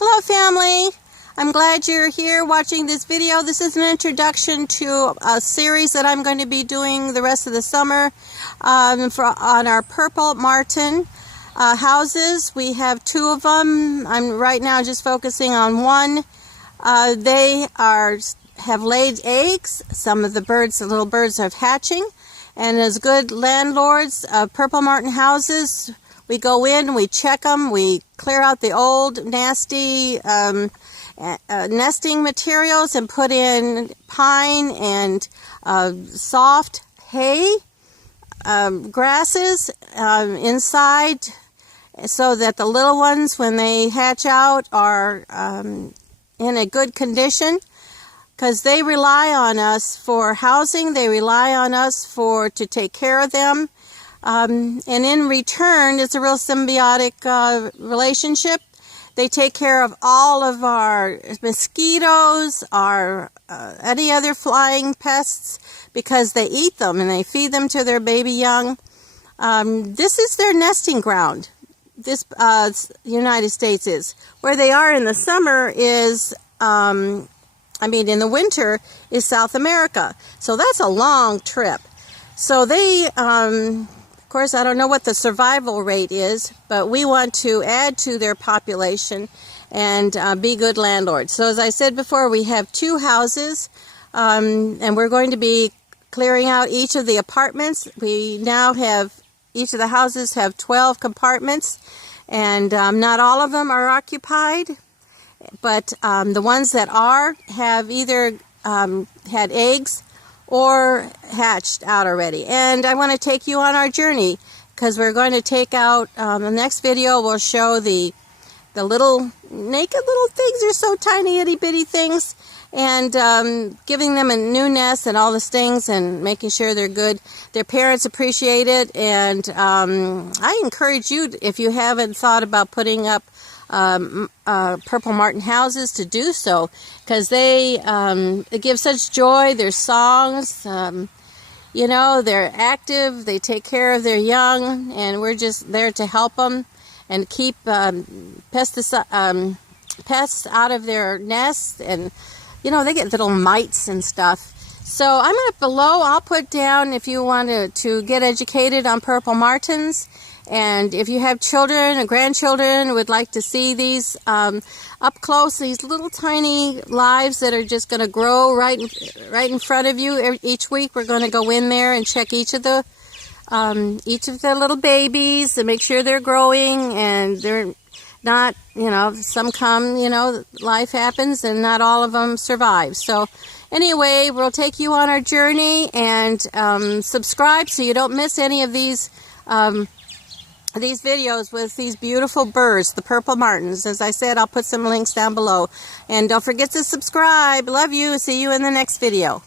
Hello family, I'm glad you're here watching this video. This is an introduction to a series that I'm going to be doing the rest of the summer on our purple martin houses. We have two of them. I'm right now just focusing on one. They have laid eggs. Some of the little birds are hatching, and as good landlords of purple martin houses, we go in, we check them, we clear out the old nasty nesting materials and put in pine and soft hay, grasses inside, so that the little ones, when they hatch out, are in a good condition, because they rely on us for housing. They rely on us to take care of them. And in return, it's a real symbiotic relationship. They take care of all of our mosquitoes, our any other flying pests, because they eat them and they feed them to their baby young. This is their nesting ground. This United States is. Where they are in the summer is, in the winter is South America. So that's a long trip. So they, of course, I don't know what the survival rate is, but we want to add to their population and be good landlords. So as I said before, we have two houses, and we're going to be clearing out each of the apartments. We now have, each of the houses have 12 compartments, and not all of them are occupied, but the ones that are have either had eggs or hatched out already. And I want to take you on our journey, because we're going to take out, the next video will show the little naked little things. They're so tiny, itty bitty things, and giving them a new nest and all these things, and making sure they're good. Their parents appreciate it, and I encourage you, if you haven't thought about putting up purple martin houses, to do so, because they give such joy. Their songs, they're active, they take care of their young, and we're just there to help them and keep pests out of their nests. And they get little mites and stuff. So I'm below, I'll put down, if you want to get educated on purple martins. And if you have children or grandchildren would like to see these up close, these little tiny lives that are just going to grow right in front of you. Each week we're going to go in there and check each of the little babies and make sure they're growing, and they're not, some come, life happens, and not all of them survive. So anyway, we'll take you on our journey, and subscribe so you don't miss any of these videos with these beautiful birds, the purple martins. As I said, I'll put some links down below. And don't forget to subscribe. Love you. See you in the next video.